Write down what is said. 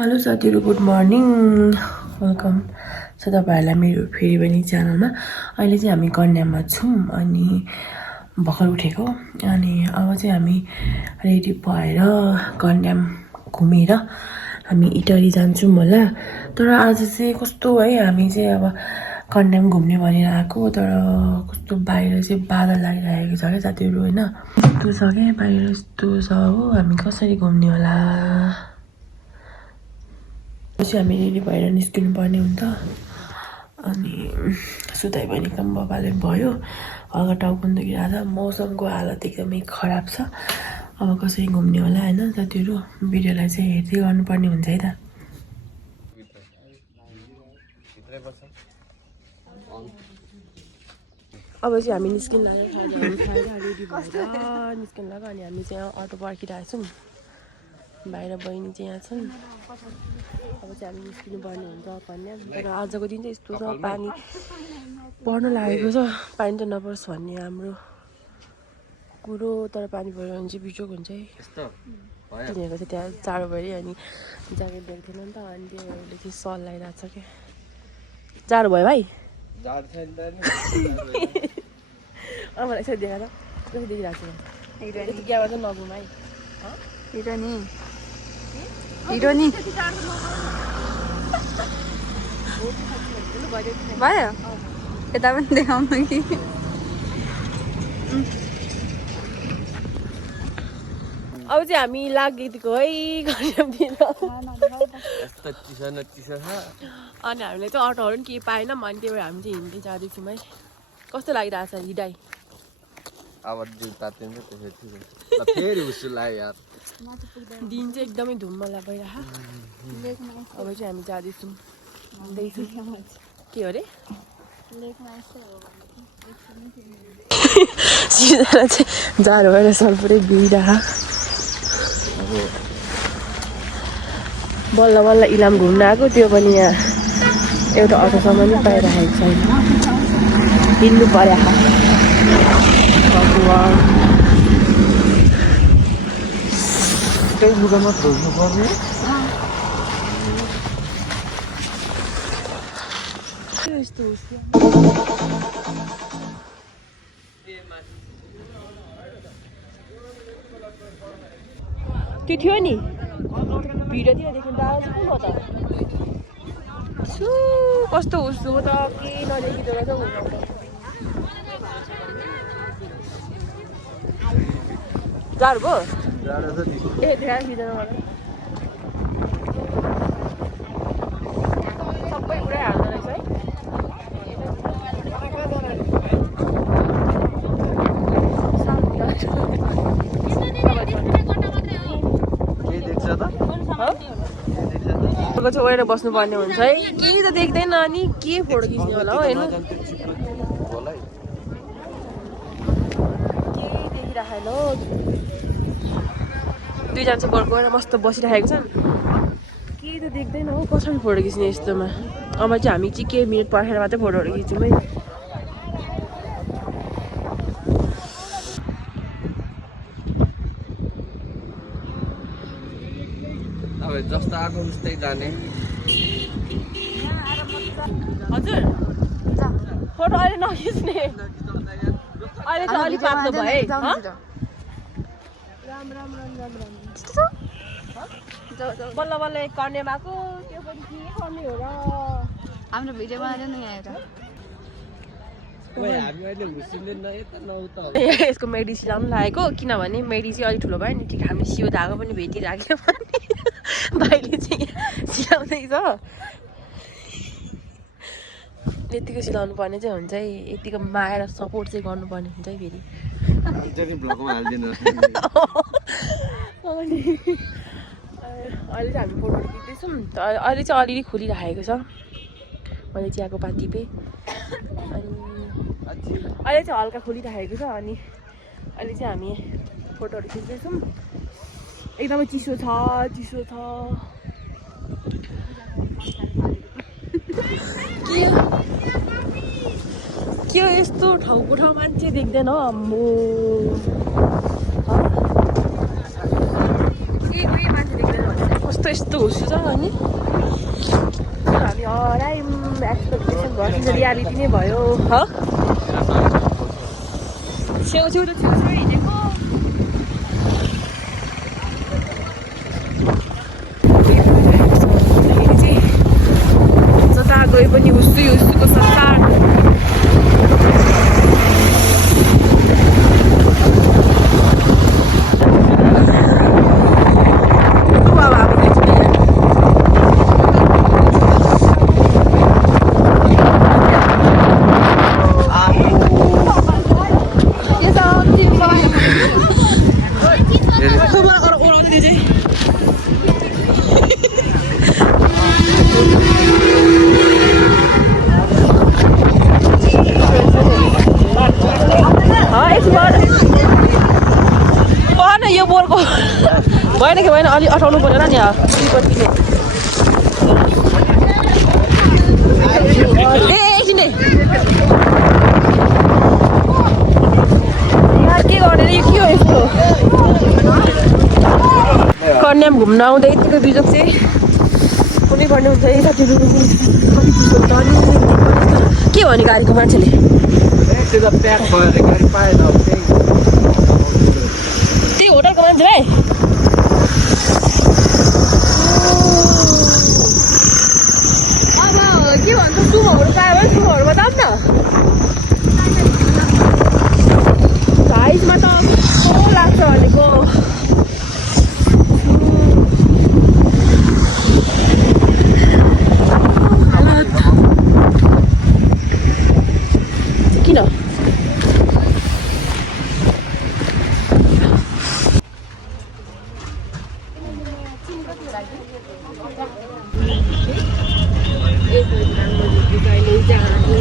Hello साथीहरु, good morning, welcome छ तपाईहरुलाई मेरो फेरि पनि च्यानलमा। अहिले चाहिँ हामी कन्याममा छौं अनि भर्खर उठेको अनि अब चाहिँ हामी रेडी भएर कन्याम घुमेर हामी इटली जान्छौं होला। तर आज चाहिँ कस्तो है, हामी चाहिँ अब कन्याम घुम्ने भनेर आएको, तर कस्तो बाहिर चाहिँ बादल लागिरहेको छ के साथीहरु हैन। यस्तो छ के बाहिर, यस्तो छ हो, हामी कसरी घुम्ने होला। पछि हामी रेडी भएर निस्किनु पर्ने हुन्छ अनि सुताइ पनि कम बाबाले भयो। हल्का टाउको पनि दुखिरहेको छ, मौसमको हालत एकदमै खराब छ। अब कसरी घुम्ने होला हैन साथीहरु, भिडियोलाई चाहिँ हेर्दै गर्नुपर्ने हुन्छ है त। अब चाहिँ हामी निस्किन लाग्यो, रेडी भएर निस्किन लाग्यो अनि हामी चाहिँ अटो पर्खिरहेको छौँ। बाहिर बहिनी चाहिँ यहाँ छन्। अब चाहिँ हामी निस्किनु पर्ने हुन्छ कन्याम। तर आजको दिन चाहिँ यस्तो छ, पानी पर्न लागेको छ। पानी त नपरोस् भन्ने हाम्रो कुरो, तर पानी पऱ्यो भने चाहिँ बिजोग हुन्छ है। तिनीहरूको चाहिँ त्यहाँ चाँडो पऱ्यो अनि ज्याकेट दिएको थिएन नि त, अनि त्योहरूले चाहिँ सल लगाइरहेको छ क्या। जाडो भयो भाइ? मलाई यसो देखा त, कसो देखिरहेको छ? यति क्यामेरा चाहिँ नघुम है। हिरो नि भयो, यता पनि देखाउनु कि। अब चाहिँ हामी लागेको है कन्यामतिर अनि हामीले चाहिँ अटोहरू पनि केही पाएनौँ अनि त्यही भएर हामी चाहिँ हिँड्दै जाँदैछौँ है। कस्तो लागिरहेको छ हिँडाइ? अब फेरि उसो लाग्यो यार, दिन चाहिँ एकदमै धुम्मला भइरहेको। अब चाहिँ हामी जाँदैछौँ के हो अरे सिर्जना चाहिँ जाडो भएर सल पुरै बिहिरहेको। बल्ल बल्ल इलाम घुम्न आएको, त्यो पनि यहाँ एउटा अटोसम्म नि पाइरहेको छैन, हिँड्नु पर्यो। त्यही लुगामा खोज्नु पर्ने। त्यो थियो नि भिडियोतिर देख्नु दाजु चाहिँ को हो त? छु कस्तो हुसु त के नदेखिँदो रहेछ हुन। जाडो भयो ए ध्यान दिँदैन मलाई, सबै कुरै हाल्दो रहेछ है। छोडेर बस्नुपर्ने हुन्छ है, केही त देख्दैन अनि के फोटो खिच्ने होला हो हेर्नु, केही देखिराखेन हो। दुईजना चाहिँ बल गएर मस्त बसिरहेको छन्, केही त देख्दैन हो, कसरी फोटो खिच्ने यस्तोमा। अब चाहिँ हामी चाहिँ केही मिनट पर्खेर मात्रै फोटोहरू खिच्यौँ है। जस्तो आएको उस्तै जाने। हजुर फोटो अहिले नखिच्ने, अहिले चाहिँ अलिक पातलो भयो है। बल्ल बल्ल एक कन्याम आएको, त्यो पनि के गर्ने हो र। हाम्रो भिडियो बनाएर नि यहाँ यसको मेडी सिलाउनु लागेको, किनभने मेडी चाहिँ अलिक ठुलो भयो नि, ठिक हामीले सियो धागो पनि भेटिराख्यो भने भाइले चाहिँ सिलाउँदैछ। यतिको सिलाउनु पर्ने चाहिँ हुन्छ है, यतिको माया र सपोर्ट चाहिँ गर्नुपर्ने हुन्छ है फेरि। अहिले चाहिँ हामी फोटोहरू खिच्दैछौँ, अहिले चाहिँ अलिअलि खुलिराखेको छ। मैले चियाको पात टिपेँ अनि अहिले चाहिँ हल्का खुलिराखेको छ अनि अहिले चाहिँ हामी फोटोहरू खिच्दैछौँ। एकदमै चिसो छ चिसो छ। के यस्तो ठाउँको ठाउँ मान्छे देख्दैन अम्मो। मान्छे देख्दैन कस्तो यस्तो हुँदैछ नि हामी हरायौँ एक्सपेक्टेसन भर्सेस रियालिटी नै भयो ह छेउछेउ त छेउछेउ हिँडेको जता गए पनि हुस्सुको संसार भएन कि भएन अलि अटाउनु परेन नि एकछिन के गरेर यो के हो यस्तो कन्याम घुम्न आउँदा यतिको बिजोग चाहिँ कुनै गर्नु हुन्छ है साथीहरू के भने गाडीको मान्छेले त्यही होटलको मान्छे भाइ के भन्छ सुमहरू पायो भने सुमहरू बताऊ न प्राइसमा त कस्तो लाग्छ भनेको किन जाने